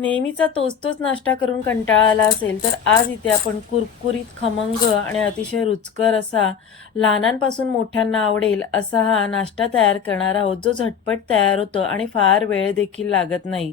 नेहमीचा तोच तोच नाश्ता करून कंटाळा आला असेल तर आज इथे आपण कुरकुरीत खमंग आणि अतिशय रुचकर असा लहानांपासून मोठ्यांना आवडेल असा हा नाश्ता तयार करणार आहोत जो झटपट तयार होतो आणि फार वेळ देखील लागत नाही.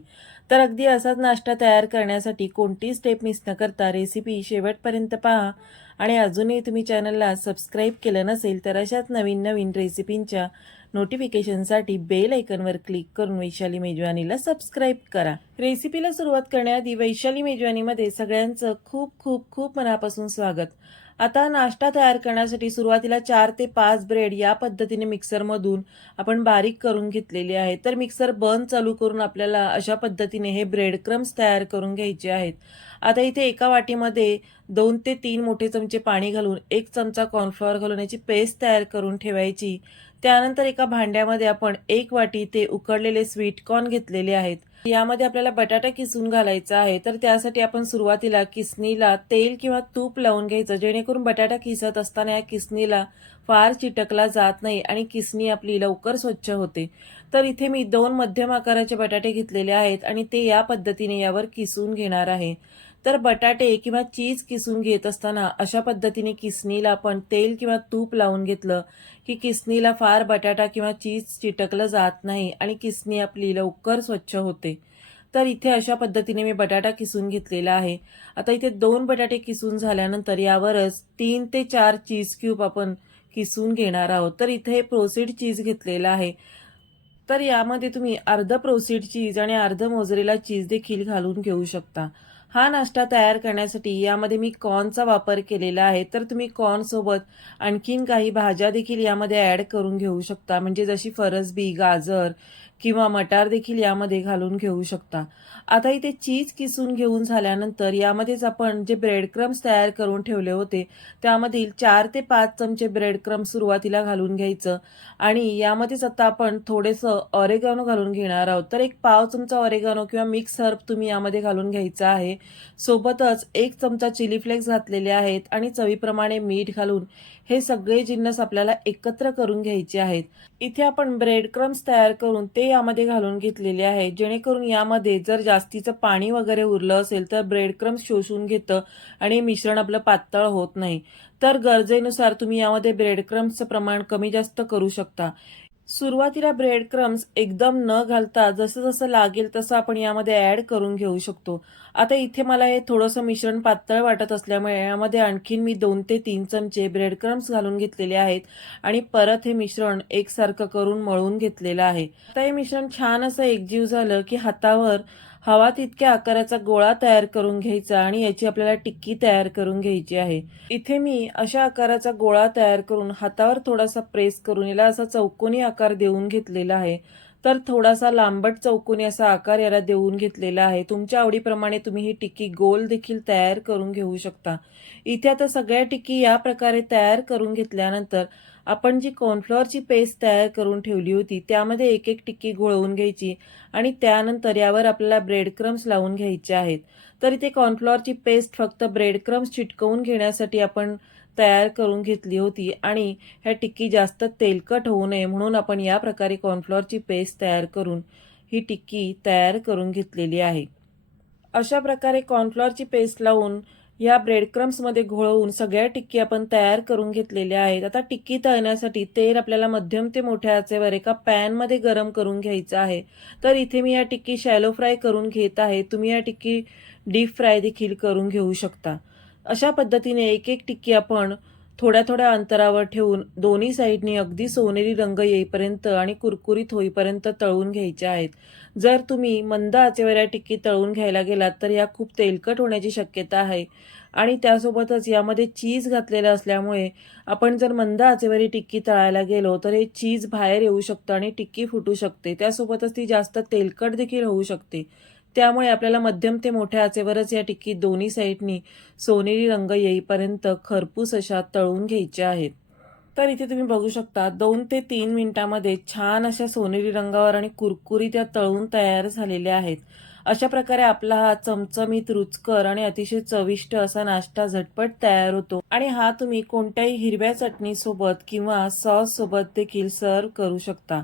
तर अगदी असाच नाश्ता तयार करण्यासाठी कोणती स्टेप मिस न करता रेसिपी शेवटपर्यंत पहा. आणि अजूनही तुम्ही चॅनलला सबस्क्राईब केलं नसेल तर अशाच नवीन नवीन रेसिपींच्या नोटिफिकेशनसाठी बेल ऐकनवर क्लिक करून वैशाली मेजवानीला सबस्क्राईब करा. रेसिपीला सुरुवात करण्याआधी वैशाली मेजवानीमध्ये सगळ्यांचं खूप खूप खूप मनापासून स्वागत. आता नाश्ता तयार करण्यासाठी सुरुवातीला चार ते पाच ब्रेड या पद्धतीने मिक्सरमधून आपण बारीक करून घेतलेली आहे. तर मिक्सर बंद चालू करून आपल्याला अशा पद्धतीने हे ब्रेड क्रम्स तयार करून घ्यायचे आहेत. आता इथे एका वाटीमध्ये दोन ते तीन मोठे चमचे पाणी घालून एक चमचा कॉर्नफ्लॉवर घालून याची पेस्ट तयार करून ठेवायची. त्यानंतर एका भांड्यामध्ये आपण एक वाटी ते उकडलेले स्वीट कॉर्न घेतलेले आहेत. यामध्ये आपल्याला बटाटा किसून घालायचा आहे तर त्यासाठी आपण सुरुवातीला किसनीला तेल किंवा तूप लावून घ्यायचं जेणेकरून बटाटा किसत असताना या किसनीला फार चिटकला जात नाही आणि किसनी आपली लवकर स्वच्छ होते. तर इथे मी दोन मध्यम आकाराचे बटाटे घेतलेले आहेत आणि ते या पद्धतीने यावर किसून घेणार आहे. तर बटाटे किंवा चीज किसून घेत असताना अशा पद्धतीने किसनीला आपण तेल किंवा तूप लावून घेतलं की किसनीला फार बटाटा किंवा चीज चिटकलं जात नाही आणि किसनी आपली लवकर स्वच्छ होते. तर इथे अशा पद्धतीने मी बटाटा किसून घेतलेला आहे. आता इथे दोन बटाटे किसून झाल्यानंतर यावरच तीन ते चार चीज क्यूब आपण किसून घेणार आहोत. तर इथे प्रोसीड चीज घेतलेला आहे. तर यामध्ये तुम्ही अर्ध प्रोसीड चीज आणि अर्ध मोजरेला चीज देखील घालून घेऊ शकता. हा नाश्ता तयार करण्यासाठी यामध्ये मी कॉर्नचा वापर केलेला आहे. तर तुम्ही कॉर्न सोबत आणखीन काही भाज्या देखील यामध्ये ॲड करून घेऊ शकता. म्हणजे जशी फरसबी गाजर किंवा मटार देखील यामध्ये घालून घेऊ शकता. आता इथे चीज किसून घेऊन झाल्यानंतर यामध्येच आपण जे ब्रेड क्रम्स तयार करून ठेवले होते त्यामधील चार ते पाच चमचे ब्रेड क्रम्स सुरुवातीला घालून घ्यायचं. आणि यामध्येच आता आपण थोडेसं ऑरेगानो घालून घेणार आहोत. तर एक पाव चमचा ऑरेगानो किंवा मिक्स हर्ब तुम्ही यामध्ये घालून घ्यायचा आहे. सोबतच एक चमचा चिली फ्लेक्स घातलेले आहेत आणि चवीप्रमाणे मीठ घालून हे सगळे जिन्नस आपल्याला एकत्र करून घ्यायचे आहेत. इथे आपण ब्रेड क्रम्स तयार करून ते यामध्ये घालून घेतलेले आहे. जेणेकरून यामध्ये जर जास्तीचं पाणी वगैरे उरलं असेल तर ब्रेड क्रम्स शोषून घेतं आणि मिश्रण आपलं पातळ होत नाही. तर गरजेनुसार तुम्ही यामध्ये ब्रेड क्रम्सचं प्रमाण कमी जास्त करू शकता. सुरुवातीला ब्रेड क्रम्स एकदम न घालता जसं जसं लागेल तसं आपण यामध्ये ॲड करून घेऊ शकतो. आता इथे मला हे थोडंसं मिश्रण पातळ वाटत असल्यामुळे यामध्ये आणखीन मी दोन ते तीन चमचे ब्रेड क्रम्स घालून घेतलेले आहेत आणि परत हे मिश्रण एकसारखं करून मळून घेतलेलं आहे. आता हे मिश्रण छान असं एकजीव झालं की हातावर हवा तितक्या आकाराचा गोळा तयार करून घ्यायचा आणि याची आपल्याला टिक्की तयार करून घ्यायची आहे. इथे मी अशा आकाराचा गोळा तयार करून हातावर थोडासा प्रेस करून याला असा चौकोनी आकार देऊन घेतलेला आहे. तर थोडासा लांबट चौकोनी असा आकार याला देऊन घेतलेला आहे. तुमच्या आवडीप्रमाणे तुम्ही ही टिक्की गोल देखील तयार करून घेऊ शकता. इथे आता सगळ्या टिक्की या प्रकारे तयार करून घेतल्यानंतर आपण जी कॉर्नफ्लॉवरची पेस्ट तयार करून ठेवली होती त्यामध्ये एक एक टिक्की घोळवून घ्यायची आणि त्यानंतर यावर आपल्याला ब्रेड क्रम्स लावून घ्यायचे आहेत. तर इथे कॉर्नफ्लॉवरची पेस्ट फक्त ब्रेड क्रम्स चिटकवून घेण्यासाठी आपण तयार करून घेतली होती आणि ह्या टिक्की जास्त तेलकट होऊ नये म्हणून आपण या प्रकारे कॉर्नफ्लॉवरची पेस्ट तयार करून ही टिक्की तयार करून घेतलेली आहे. अशा प्रकारे कॉर्नफ्लॉवरची पेस्ट लावून या ब्रेड क्रम्समध्ये घोळवून सगळ्या टिक्की आपण तयार करून घेतलेल्या आहेत. आता टिक्की तळण्यासाठी तेल आपल्याला मध्यम ते मोठ्या आचेवर एका पॅनमध्ये गरम करून घ्यायचं आहे. तर इथे मी या टिक्की शॅलो फ्राय करून घेत आहे. तुम्ही या टिक्की डीप फ्राय देखील करून घेऊ शकता. अशा पद्धतीने एक एक टिक्की आपण थोड्या थोड्या अंतरावर ठेवून दोन्ही साईडनी अगदी सोनेरी रंग येईपर्यंत आणि कुरकुरीत होईपर्यंत तळून घ्यायच्या आहेत. जर तुम्ही मंद आचेवर या टिक्की तळून घ्यायला गेलात तर या खूप तेलकट होण्याची शक्यता आहे. आणि त्यासोबतच यामध्ये चीज घातलेलं असल्यामुळे आपण जर मंद आचेवरी टिक्की तळायला गेलो तर हे चीज बाहेर येऊ शकतं आणि टिक्की फुटू शकते. त्यासोबतच ती जास्त तेलकट देखील होऊ शकते. त्यामुळे आपल्याला मध्यम ते मोठ्या आचेवरच या टिक्की दोन्ही साईडनी सोनेरी रंग येईपर्यंत खरपूस अशा तळून घ्यायच्या आहेत. तर इथे तुम्ही बघू शकता दोन ते तीन मिनिटामध्ये छान अशा सोनेरी रंगावर आणि कुरकुरी त्या तळून तयार झालेल्या आहेत. अशा प्रकारे आपला हा चमचमीत रुचकर आणि अतिशय चविष्ट असा नाश्ता झटपट तयार होतो आणि हा तुम्ही कोणत्याही हिरव्या चटणी सोबत किंवा सॉस सोबत देखील सर्व करू शकता.